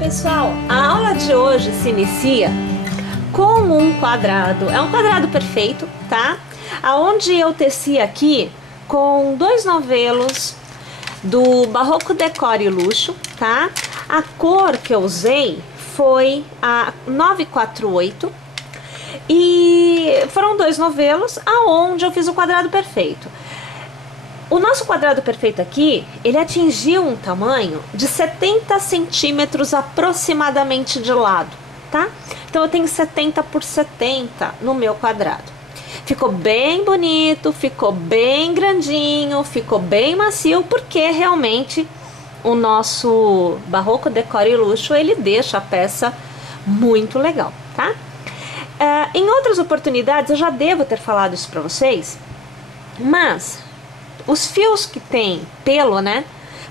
Pessoal, a aula de hoje se inicia com um quadrado. É um quadrado perfeito, tá? Aonde eu teci aqui com 2 novelos do Barroco Decore e Luxo, tá? A cor que eu usei foi a 948 e foram 2 novelos aonde eu fiz o quadrado perfeito. O nosso quadrado perfeito aqui, ele atingiu um tamanho de 70 centímetros aproximadamente de lado, tá? Então eu tenho 70 por 70 no meu quadrado. Ficou bem bonito, ficou bem grandinho, ficou bem macio, porque realmente o nosso Barroco Decore e Luxo, ele deixa a peça muito legal, tá? Em outras oportunidades eu já devo ter falado isso pra vocês, mas os fios que tem pelo, né?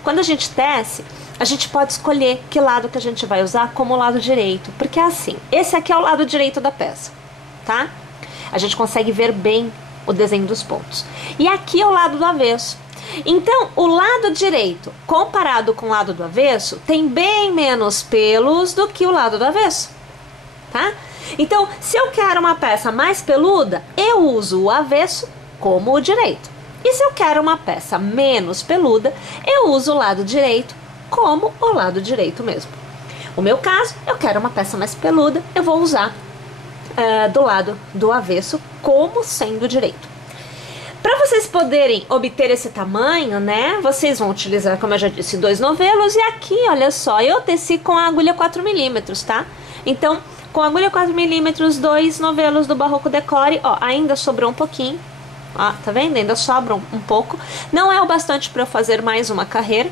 Quando a gente tece, a gente pode escolher que lado que a gente vai usar como lado direito. Porque é assim, esse aqui é o lado direito da peça, tá? A gente consegue ver bem o desenho dos pontos. E aqui é o lado do avesso. Então, o lado direito, comparado com o lado do avesso, tem bem menos pelos do que o lado do avesso, tá? Então, se eu quero uma peça mais peluda, eu uso o avesso como o direito. E se eu quero uma peça menos peluda, eu uso o lado direito como o lado direito mesmo. No meu caso, eu quero uma peça mais peluda, eu vou usar do lado do avesso como sendo direito. Para vocês poderem obter esse tamanho, né, vocês vão utilizar, como eu já disse, 2 novelos. E aqui, olha só, eu teci com a agulha 4mm, tá? Então, com a agulha 4mm, 2 novelos do Barroco Decore, ó, ainda sobrou um pouquinho. Ó, tá vendo? Ainda sobra um pouco. Não é o bastante para eu fazer mais uma carreira.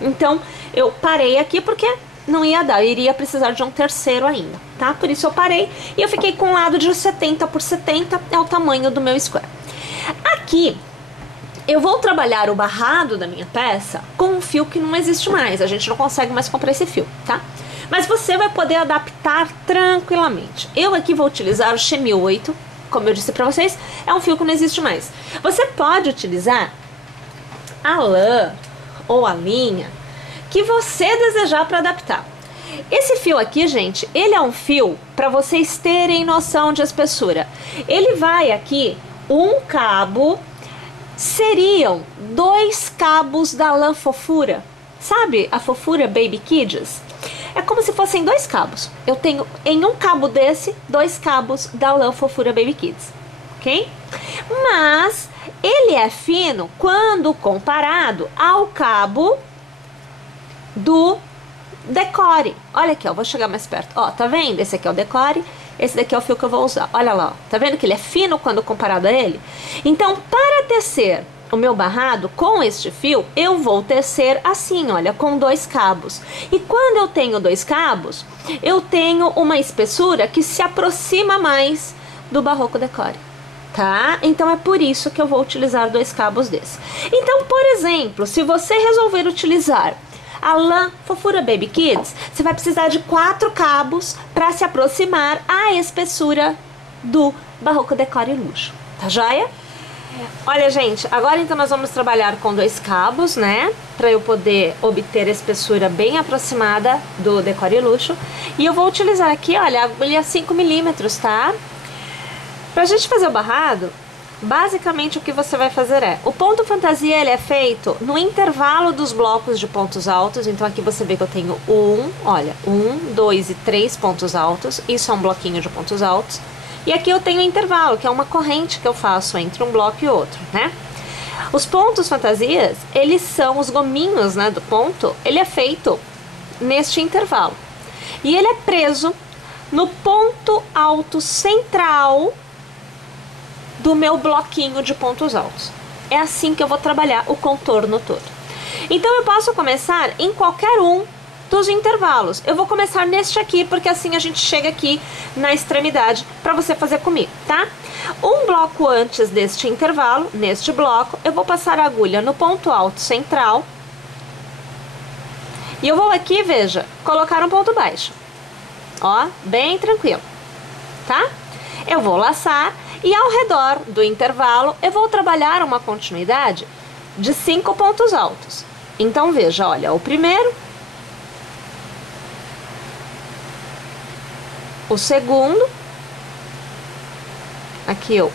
Então, eu parei aqui porque não ia dar. Eu iria precisar de um terceiro ainda, tá? Por isso eu parei. E eu fiquei com um lado de 70 por 70. É o tamanho do meu square. Aqui, eu vou trabalhar o barrado da minha peça com um fio que não existe mais. A gente não consegue mais comprar esse fio, tá? Mas você vai poder adaptar tranquilamente. Eu aqui vou utilizar o Chemie 8. Como eu disse pra vocês, é um fio que não existe mais. Você pode utilizar a lã ou a linha que você desejar para adaptar. Esse fio aqui, gente, ele é um fio para vocês terem noção de espessura. Ele vai aqui, um cabo, seriam 2 cabos da lã fofura. Sabe a fofura Baby Kids? É como se fossem 2 cabos. Eu tenho em um cabo desse, 2 cabos da lã fofura Baby Kids, ok? Mas ele é fino quando comparado ao cabo do Decore. Olha aqui, ó, vou chegar mais perto. Ó, tá vendo? Esse aqui é o Decore, esse daqui é o fio que eu vou usar. Olha lá, ó, tá vendo que ele é fino quando comparado a ele? Então, para tecer o meu barrado com este fio, eu vou tecer assim, olha, com 2 cabos. E quando eu tenho 2 cabos, eu tenho uma espessura que se aproxima mais do Barroco Decore, tá? Então é por isso que eu vou utilizar 2 cabos desse. Então, por exemplo, se você resolver utilizar a lã fofura Baby Kids, você vai precisar de 4 cabos para se aproximar à espessura do Barroco Decore e Luxo, tá joia? Olha, gente, agora então nós vamos trabalhar com 2 cabos, né? Para eu poder obter a espessura bem aproximada do Decore e Luxo. E eu vou utilizar aqui, olha, a agulha 5mm, tá? Pra gente fazer o barrado, basicamente o que você vai fazer é... O ponto fantasia, ele é feito no intervalo dos blocos de pontos altos. Então aqui você vê que eu tenho olha, 1, 2 e 3 pontos altos. Isso é um bloquinho de pontos altos. E aqui eu tenho o intervalo, que é uma corrente que eu faço entre um bloco e outro, né? Os pontos fantasias, eles são os gominhos, né, do ponto. Ele é feito neste intervalo. E ele é preso no ponto alto central do meu bloquinho de pontos altos. É assim que eu vou trabalhar o contorno todo. Então eu posso começar em qualquer um dos intervalos. Eu vou começar neste aqui, porque assim a gente chega aqui na extremidade para você fazer comigo, tá? Um bloco antes deste intervalo, neste bloco, eu vou passar a agulha no ponto alto central. E eu vou aqui, veja, colocar um ponto baixo. Ó, bem tranquilo, tá? Eu vou laçar e ao redor do intervalo eu vou trabalhar uma continuidade de 5 pontos altos. Então veja, olha, o primeiro, o segundo. Aqui eu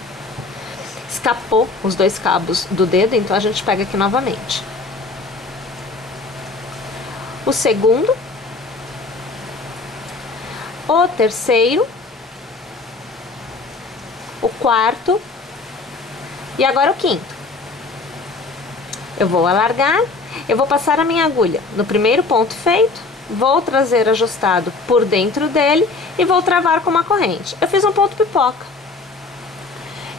escapou os dois cabos do dedo, então a gente pega aqui novamente. O segundo, o terceiro, o quarto e agora o quinto. Eu vou alargar, eu vou passar a minha agulha no primeiro ponto feito, vou trazer ajustado por dentro dele e vou travar com uma corrente. Eu fiz um ponto pipoca.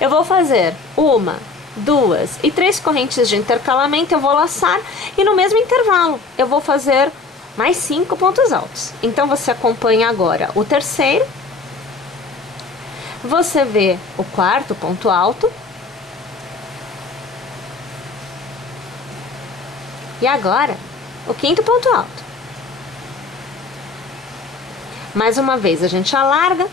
Eu vou fazer 1, 2 e 3 correntes de intercalamento, eu vou laçar e no mesmo intervalo eu vou fazer mais 5 pontos altos. Então você acompanha agora o terceiro, você vê o quarto ponto alto e agora o quinto ponto alto. Mais uma vez a gente alarga,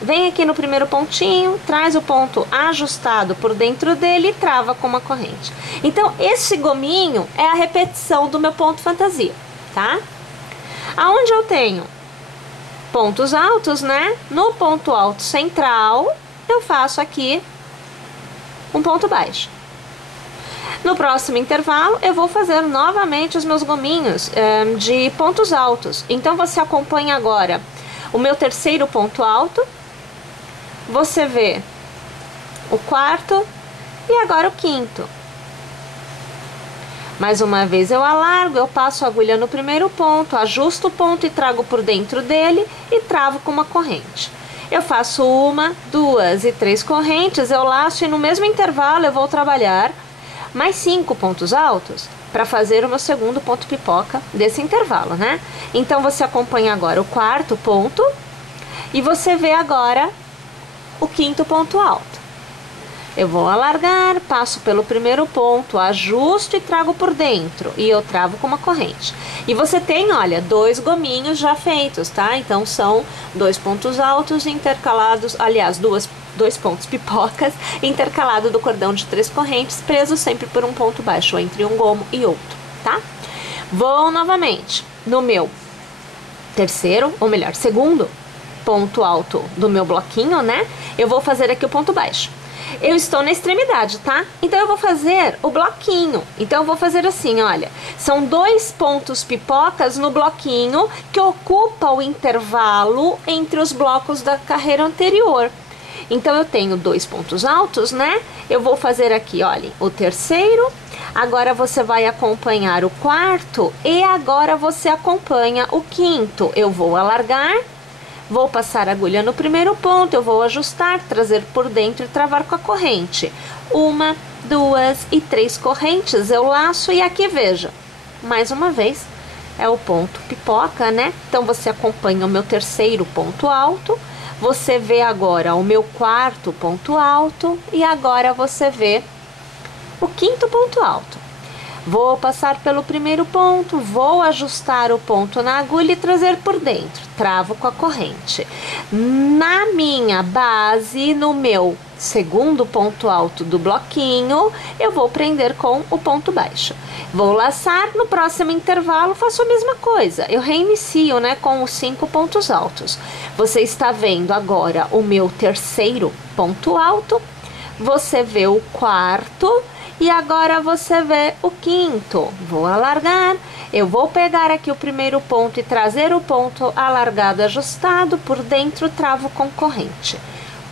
vem aqui no primeiro pontinho, traz o ponto ajustado por dentro dele e trava com uma corrente. Então esse gominho é a repetição do meu ponto fantasia, tá? Aonde eu tenho pontos altos, né? No ponto alto central, eu faço aqui um ponto baixo. No próximo intervalo, eu vou fazer novamente os meus gominhos de pontos altos. Então, você acompanha agora o meu terceiro ponto alto, você vê o quarto e agora o quinto. Mais uma vez eu alargo, eu passo a agulha no primeiro ponto, ajusto o ponto e trago por dentro dele e travo com uma corrente. Eu faço 1, 2 e 3 correntes, eu laço e no mesmo intervalo eu vou trabalhar mais 5 pontos altos para fazer o meu segundo ponto pipoca desse intervalo, né? Então você acompanha agora o quarto ponto e você vê agora o quinto ponto alto. Eu vou alargar, passo pelo primeiro ponto, ajusto e trago por dentro e eu travo com uma corrente. E você tem, olha, 2 gominhos já feitos, tá? Então são 2 pontos altos intercalados, aliás, dois pontos pipocas intercalado do cordão de 3 correntes, preso sempre por um ponto baixo entre um gomo e outro, tá? Vou novamente no meu terceiro, ou melhor, segundo ponto alto do meu bloquinho, né? Eu vou fazer aqui o ponto baixo. Eu estou na extremidade, tá? Então eu vou fazer o bloquinho. Então eu vou fazer assim, olha. São 2 pontos pipocas no bloquinho que ocupa o intervalo entre os blocos da carreira anterior. Então eu tenho 2 pontos altos, né? Eu vou fazer aqui, olha, o terceiro. Agora você vai acompanhar o quarto e agora você acompanha o quinto. Eu vou alargar. Vou passar a agulha no primeiro ponto, eu vou ajustar, trazer por dentro e travar com a corrente. 1, 2 e 3 correntes, eu laço e aqui veja, mais uma vez, é o ponto pipoca, né? Então você acompanha o meu terceiro ponto alto, você vê agora o meu quarto ponto alto e agora você vê o quinto ponto alto. Vou passar pelo primeiro ponto, vou ajustar o ponto na agulha e trazer por dentro, travo com a corrente. Na minha base, no meu segundo ponto alto do bloquinho, eu vou prender com o ponto baixo. Vou laçar, no próximo intervalo faço a mesma coisa, eu reinicio, né, com os 5 pontos altos. Você está vendo agora o meu terceiro ponto alto, você vê o quarto, e agora você vê o quinto. Vou alargar, eu vou pegar aqui o primeiro ponto e trazer o ponto alargado ajustado, por dentro travo com corrente.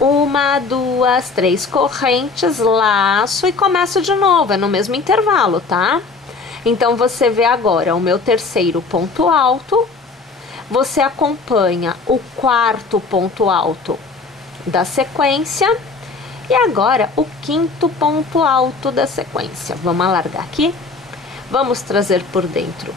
1, 2, 3 correntes, laço e começo de novo, é no mesmo intervalo, tá? Então você vê agora o meu terceiro ponto alto, você acompanha o quarto ponto alto da sequência, e agora o quinto ponto alto da sequência. Vamos alargar aqui, vamos trazer por dentro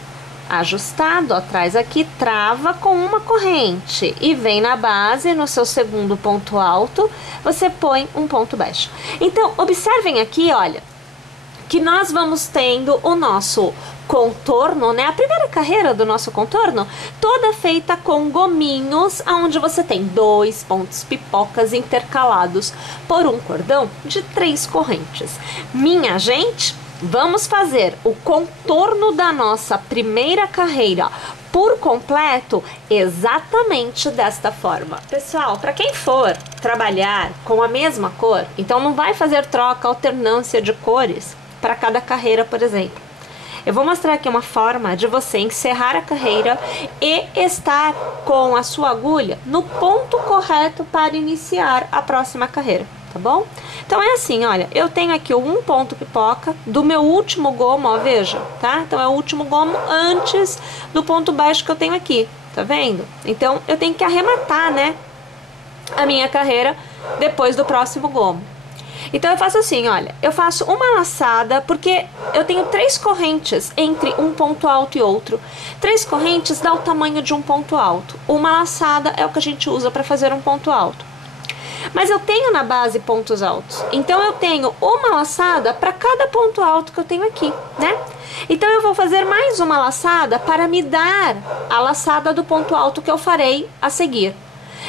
ajustado, atrás aqui, trava com uma corrente e vem na base, no seu segundo ponto alto, você põe um ponto baixo. Então, observem aqui, olha, que nós vamos tendo o nosso contorno, né? A primeira carreira do nosso contorno, toda feita com gominhos, onde você tem 2 pontos pipocas intercalados por um cordão de 3 correntes. Minha gente, vamos fazer o contorno da nossa primeira carreira por completo exatamente desta forma. Pessoal, para quem for trabalhar com a mesma cor, então não vai fazer troca, alternância de cores para cada carreira, por exemplo. Eu vou mostrar aqui uma forma de você encerrar a carreira e estar com a sua agulha no ponto correto para iniciar a próxima carreira, tá bom? Então é assim, olha, eu tenho aqui um ponto pipoca do meu último gomo, ó, veja, tá? Então é o último gomo antes do ponto baixo que eu tenho aqui, tá vendo? Então eu tenho que arrematar, né, a minha carreira depois do próximo gomo. Então eu faço assim, olha, eu faço uma laçada, porque eu tenho 3 correntes entre um ponto alto e outro. 3 correntes dá o tamanho de um ponto alto. Uma laçada é o que a gente usa para fazer um ponto alto. Mas eu tenho na base pontos altos, então eu tenho uma laçada para cada ponto alto que eu tenho aqui, né? Então eu vou fazer mais uma laçada para me dar a laçada do ponto alto que eu farei a seguir.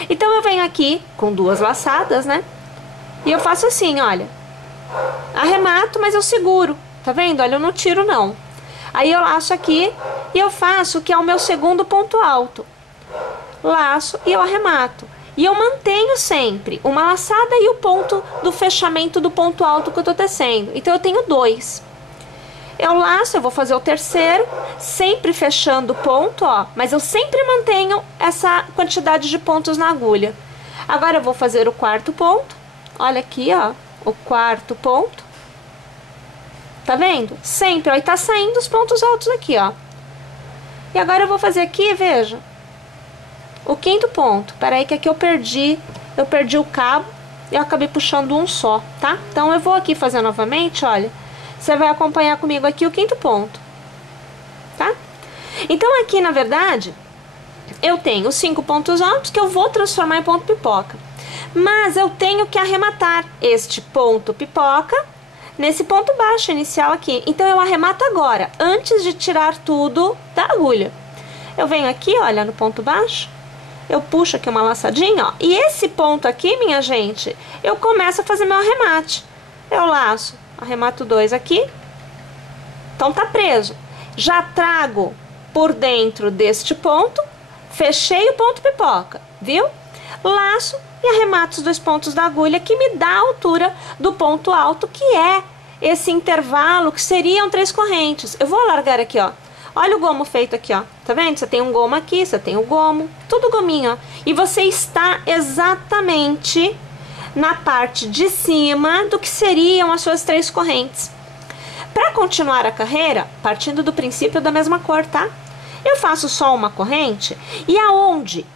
Então eu venho aqui com 2 laçadas, né? E eu faço assim, olha, arremato, mas eu seguro, tá vendo? Olha, eu não tiro não. Aí eu laço aqui e eu faço o que é o meu segundo ponto alto. Laço e eu arremato. E eu mantenho sempre uma laçada e o ponto do fechamento do ponto alto que eu tô tecendo. Então eu tenho 2. Eu laço, eu vou fazer o terceiro, sempre fechando o ponto, ó, mas eu sempre mantenho essa quantidade de pontos na agulha. Agora eu vou fazer o quarto ponto. Olha aqui, ó, o quarto ponto. Tá vendo? Sempre, ó, e tá saindo os pontos altos aqui, ó. E agora eu vou fazer aqui, veja, o quinto ponto. Peraí que aqui eu perdi o cabo e eu acabei puxando um só, tá? Então eu vou aqui fazer novamente, olha. Você vai acompanhar comigo aqui o quinto ponto, tá? Então aqui, na verdade, eu tenho 5 pontos altos que eu vou transformar em ponto pipoca. Mas eu tenho que arrematar este ponto pipoca nesse ponto baixo inicial aqui. Então eu arremato agora, antes de tirar tudo da agulha. Eu venho aqui, olha, no ponto baixo, eu puxo aqui uma laçadinha, ó, e esse ponto aqui, minha gente, eu começo a fazer meu arremate. Eu laço, arremato 2 aqui, então tá preso. Já trago por dentro deste ponto, fechei o ponto pipoca, viu? Laço e arremato os 2 pontos da agulha, que me dá a altura do ponto alto, que é esse intervalo, que seriam 3 correntes. Eu vou alargar aqui, ó. Olha o gomo feito aqui, ó. Tá vendo? Você tem um gomo aqui, você tem um gomo, tudo gominho, ó. E você está exatamente na parte de cima do que seriam as suas 3 correntes. Para continuar a carreira, partindo do princípio da mesma cor, tá? Eu faço só uma corrente, e aonde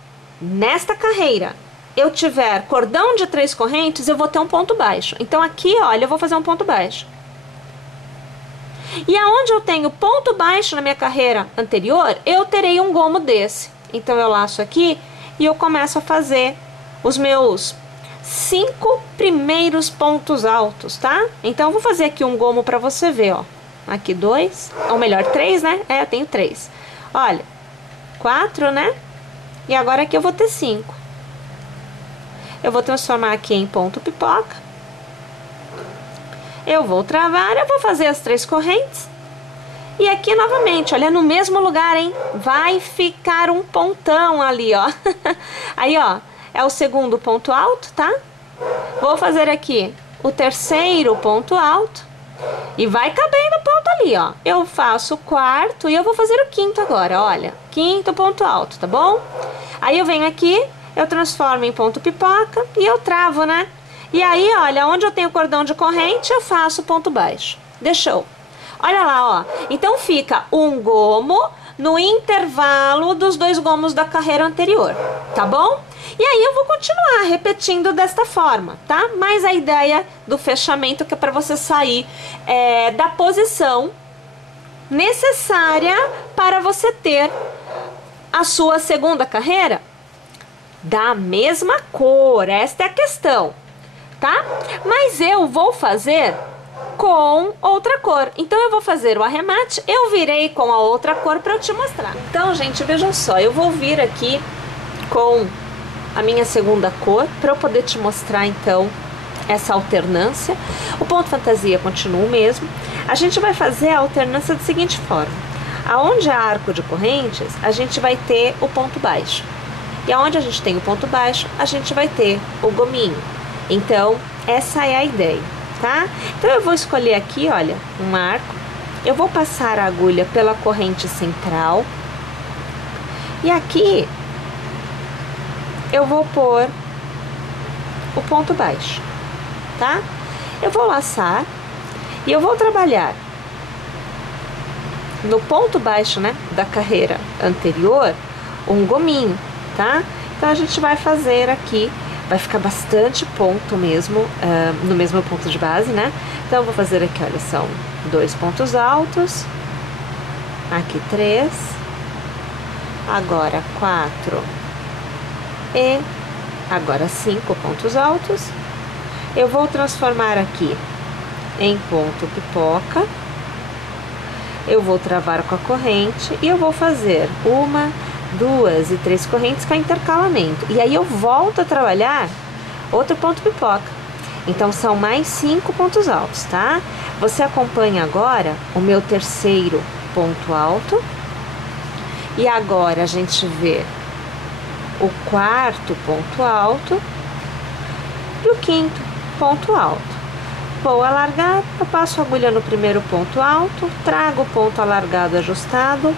nesta carreira eu tiver cordão de 3 correntes, eu vou ter um ponto baixo. Então aqui, olha, eu vou fazer um ponto baixo. E aonde eu tenho ponto baixo na minha carreira anterior, eu terei um gomo desse. Então eu laço aqui e eu começo a fazer os meus 5 primeiros pontos altos, tá? Então eu vou fazer aqui um gomo para você ver, ó. Aqui 2, ou melhor, 3, né? É, eu tenho 3. Olha, 4, né? E agora aqui eu vou ter 5. Eu vou transformar aqui em ponto pipoca. Eu vou travar, eu vou fazer as 3 correntes. E aqui novamente, olha, no mesmo lugar, hein? Vai ficar um pontão ali, ó. Aí, ó, é o segundo ponto alto, tá? Vou fazer aqui o terceiro ponto alto. E vai cabendo o ponto ali, ó. Eu faço o quarto e eu vou fazer o quinto agora, olha. Quinto ponto alto, tá bom? Aí eu venho aqui, eu transformo em ponto pipoca e eu travo, né? E aí, olha, onde eu tenho cordão de corrente, eu faço ponto baixo. Deixou. Olha lá, ó. Então fica um gomo no intervalo dos 2 gomos da carreira anterior, tá bom? E aí eu vou continuar repetindo desta forma, tá? Mas a ideia do fechamento que é para você sair da posição necessária para você ter a sua segunda carreira da mesma cor. Esta é a questão, tá? Mas eu vou fazer com outra cor. Então eu vou fazer o arremate, eu virei com a outra cor para eu te mostrar. Então, gente, vejam só, eu vou vir aqui com a minha segunda cor para eu poder te mostrar então essa alternância. O ponto fantasia continua o mesmo. A gente vai fazer a alternância da seguinte forma: aonde é arco de correntes, a gente vai ter o ponto baixo. E aonde a gente tem o ponto baixo, a gente vai ter o gominho. Então, essa é a ideia, tá? Então, eu vou escolher aqui, olha, um arco. Eu vou passar a agulha pela corrente central. E aqui, eu vou pôr o ponto baixo, tá? Eu vou laçar e eu vou trabalhar no ponto baixo, né, da carreira anterior, um gominho, tá? Então, a gente vai fazer aqui, vai ficar bastante ponto mesmo, no mesmo ponto de base, né? Então, eu vou fazer aqui, olha, são 2 pontos altos, aqui 3, agora 4 e agora 5 pontos altos. Eu vou transformar aqui em ponto pipoca. Eu vou travar com a corrente e eu vou fazer 1, 2 e 3 correntes com intercalamento. E aí eu volto a trabalhar outro ponto pipoca. Então, são mais 5 pontos altos, tá? Você acompanha agora o meu terceiro ponto alto. E agora a gente vê o quarto ponto alto e o quinto ponto alto. Vou alargar, eu passo a agulha no primeiro ponto alto, trago o ponto alargado ajustado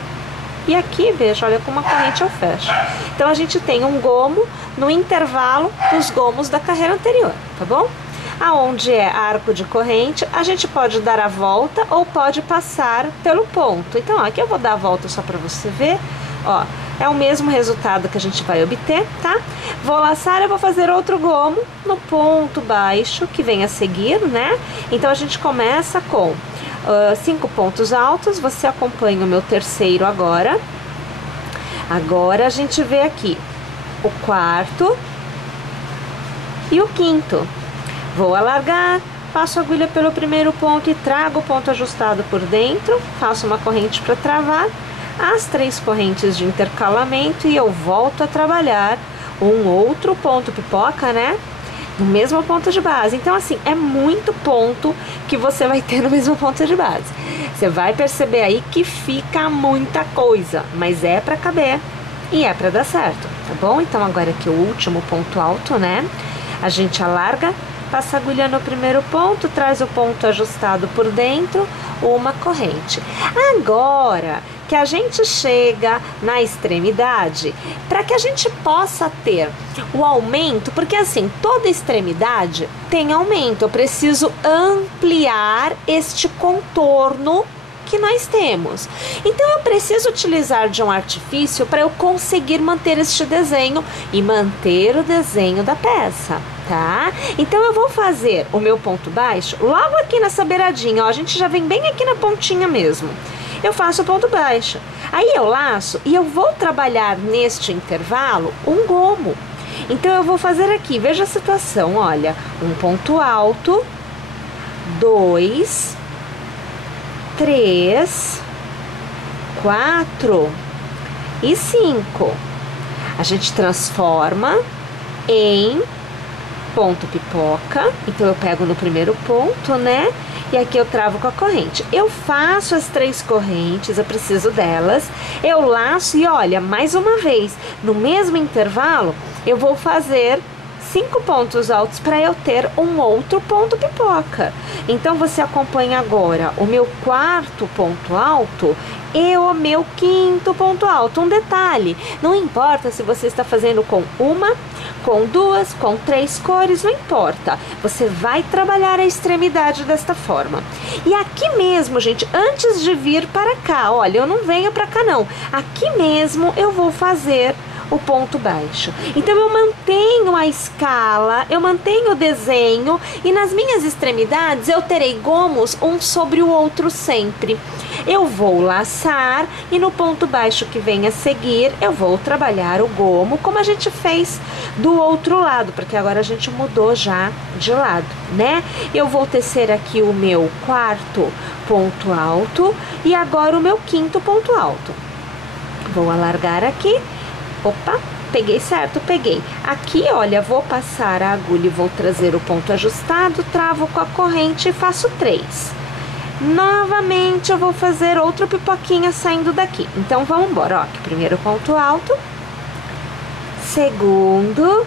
e aqui, veja, olha como a corrente eu fecho. Então, a gente tem um gomo no intervalo dos gomos da carreira anterior, tá bom? Aonde é arco de corrente, a gente pode dar a volta ou pode passar pelo ponto. Então, ó, aqui eu vou dar a volta só para você ver, ó. É o mesmo resultado que a gente vai obter, tá? Vou laçar, eu vou fazer outro gomo no ponto baixo que vem a seguir, né? Então, a gente começa com 5 pontos altos. Você acompanha o meu terceiro agora. Agora, a gente vê aqui o quarto e o quinto. Vou alargar, passo a agulha pelo primeiro ponto e trago o ponto ajustado por dentro. Faço uma corrente para travar. As 3 correntes de intercalamento e eu volto a trabalhar um outro ponto pipoca, né? No mesmo ponto de base. Então, assim, é muito ponto que você vai ter no mesmo ponto de base. Você vai perceber aí que fica muita coisa, mas é pra caber e é pra dar certo, tá bom? Então, agora aqui o último ponto alto, né? A gente alarga, passa a agulha no primeiro ponto, traz o ponto ajustado por dentro, uma corrente. Agora que a gente chega na extremidade, para que a gente possa ter o aumento, porque assim, toda extremidade tem aumento, eu preciso ampliar este contorno que nós temos. Então, eu preciso utilizar de um artifício para eu conseguir manter este desenho e manter o desenho da peça, tá? Então, eu vou fazer o meu ponto baixo logo aqui nessa beiradinha, ó, a gente já vem bem aqui na pontinha mesmo. Eu faço o ponto baixo. Aí eu laço e eu vou trabalhar neste intervalo um gomo. Então, eu vou fazer aqui, veja a situação, olha, um ponto alto, 2, 3, 4 e 5. A gente transforma em ponto pipoca. Então, eu pego no primeiro ponto, né? E aqui eu travo com a corrente. Eu faço as 3 correntes, eu preciso delas. Eu laço e olha, mais uma vez, no mesmo intervalo, eu vou fazer 5 pontos altos para eu ter um outro ponto pipoca. Então, você acompanha agora o meu quarto ponto alto e o meu quinto ponto alto. Um detalhe, não importa se você está fazendo com uma, com 2, com 3 cores, não importa. Você vai trabalhar a extremidade desta forma. E aqui mesmo, gente, antes de vir para cá, olha, eu não venho para cá não. Aqui mesmo eu vou fazer o ponto baixo. Então, eu mantenho a escala, eu mantenho o desenho e nas minhas extremidades eu terei gomos um sobre o outro sempre. Eu vou laçar e no ponto baixo que vem a seguir eu vou trabalhar o gomo como a gente fez do outro lado, porque agora a gente mudou já de lado, né? Eu vou tecer aqui o meu quarto ponto alto e agora o meu quinto ponto alto. Vou alargar aqui. Opa, peguei certo, peguei. Aqui, olha, vou passar a agulha e vou trazer o ponto ajustado, travo com a corrente e faço 3. Novamente eu vou fazer outra pipoquinha saindo daqui. Então vamos embora, ó, aqui primeiro ponto alto, segundo,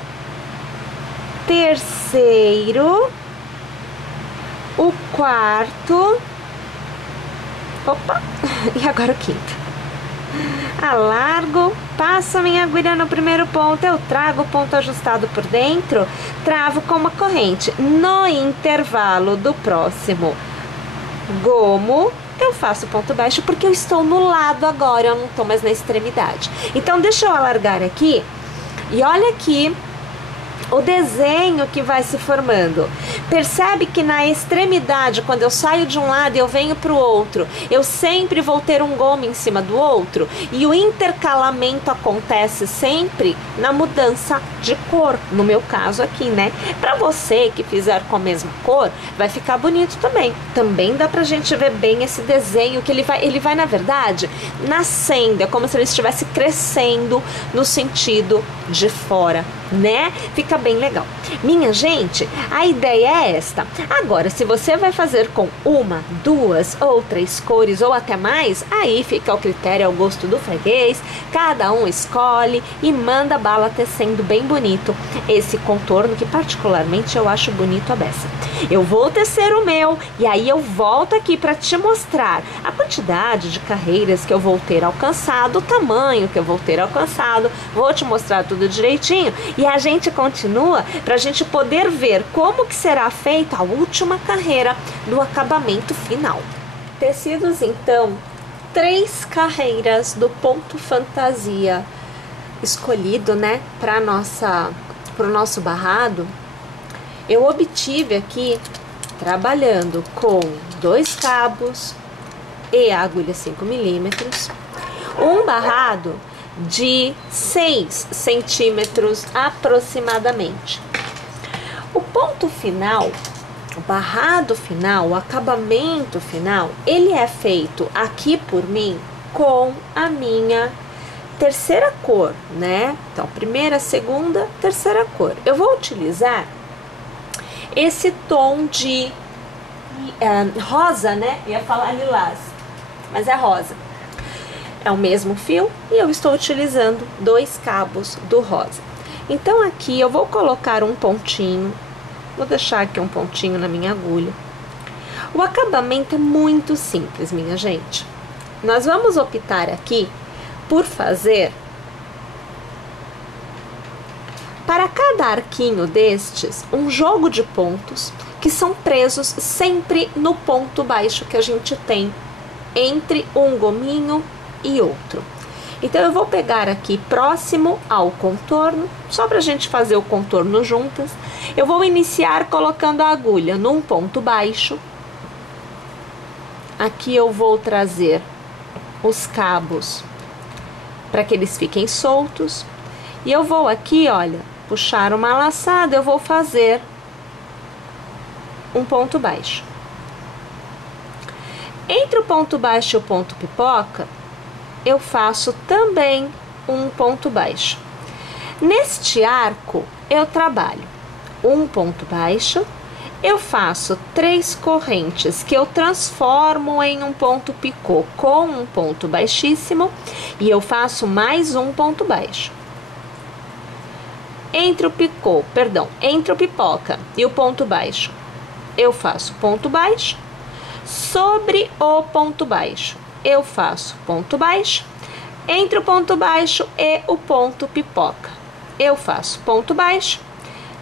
terceiro, o quarto, opa, e agora o quinto. Alargo, passo a minha agulha no primeiro ponto, eu trago o ponto ajustado por dentro, travo com uma corrente. No intervalo do próximo gomo, eu faço ponto baixo porque eu estou no lado agora, eu não estou mais na extremidade. Então deixa eu alargar aqui e olha aqui o desenho que vai se formando. Percebe que na extremidade, quando eu saio de um lado e eu venho para o outro, eu sempre vou ter um gomo em cima do outro, e o intercalamento acontece sempre na mudança de cor, no meu caso aqui, né? Para você que fizer com a mesma cor, vai ficar bonito também. Também dá pra gente ver bem esse desenho, que ele vai na verdade nascendo, é como se ele estivesse crescendo no sentido de fora, né? Fica bem legal. Minha gente, a ideia é esta. Agora, se você vai fazer com uma, duas ou três cores ou até mais, aí fica ao critério, ao gosto do freguês. Cada um escolhe e manda bala, tecendo bem bonito esse contorno, que particularmente eu acho bonito a beça. Eu vou tecer o meu e aí eu volto aqui para te mostrar a quantidade de carreiras que eu vou ter alcançado, o tamanho que eu vou ter alcançado, vou te mostrar tudo direitinho e a gente continua para a gente poder ver como que será feita a última carreira do acabamento final. Tecidos então, 3 carreiras do ponto fantasia escolhido, né, para o nosso barrado. Eu obtive aqui, trabalhando com 2 cabos e agulha 5 milímetros, um barrado de 6 centímetros aproximadamente. O ponto final, o barrado final, o acabamento final, ele é feito aqui por mim com a minha terceira cor, né? Então, primeira, segunda, terceira cor. Eu vou utilizar esse tom de rosa, né? Ia falar lilás, mas é rosa. É o mesmo fio e eu estou utilizando 2 cabos do rosa. Então aqui eu vou colocar um pontinho, vou deixar aqui um pontinho na minha agulha. O acabamento é muito simples, minha gente. Nós vamos optar aqui por fazer, para cada arquinho destes, um jogo de pontos que são presos sempre no ponto baixo que a gente tem entre um gominho e outro. Então eu vou pegar aqui próximo ao contorno, só para a gente fazer o contorno juntas. Eu vou iniciar colocando a agulha num ponto baixo. Aqui eu vou trazer os cabos para que eles fiquem soltos. E eu vou aqui, olha, puxar uma laçada, eu vou fazer um ponto baixo. Entre o ponto baixo e o ponto pipoca, eu faço também um ponto baixo. Neste arco, eu trabalho um ponto baixo, eu faço 3 correntes que eu transformo em um ponto picô com um ponto baixíssimo e eu faço mais um ponto baixo. Entre o pipoca e o ponto baixo, eu faço ponto baixo. Sobre o ponto baixo, eu faço ponto baixo. Entre o ponto baixo e o ponto pipoca, eu faço ponto baixo.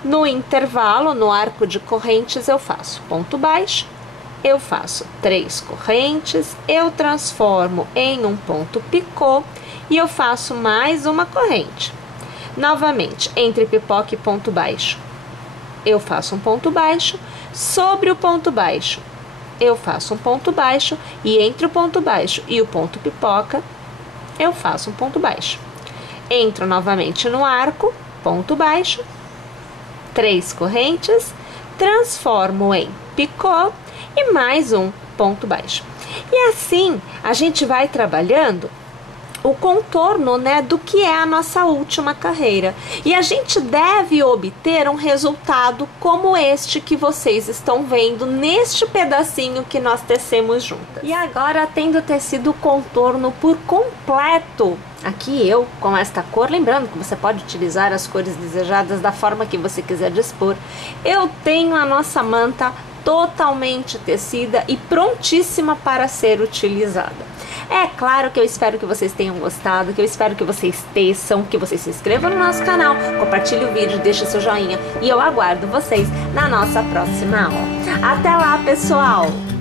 No intervalo, no arco de correntes, eu faço ponto baixo. Eu faço 3 correntes, eu transformo em um ponto picô e eu faço mais uma corrente. Novamente, entre pipoca e ponto baixo, eu faço um ponto baixo. Sobre o ponto baixo, eu faço um ponto baixo e entre o ponto baixo e o ponto pipoca, eu faço um ponto baixo. Entro novamente no arco, ponto baixo, 3 correntes, transformo em picô e mais um ponto baixo. E assim a gente vai trabalhando o contorno, né, do que é a nossa última carreira. E a gente deve obter um resultado como este que vocês estão vendo neste pedacinho que nós tecemos juntas. E agora, tendo tecido o contorno por completo, aqui eu com esta cor, lembrando que você pode utilizar as cores desejadas da forma que você quiser dispor, eu tenho a nossa manta totalmente tecida e prontíssima para ser utilizada. É claro que eu espero que vocês tenham gostado, que eu espero que vocês teçam, que vocês se inscrevam no nosso canal, compartilhe o vídeo, deixe seu joinha e eu aguardo vocês na nossa próxima aula. Até lá, pessoal!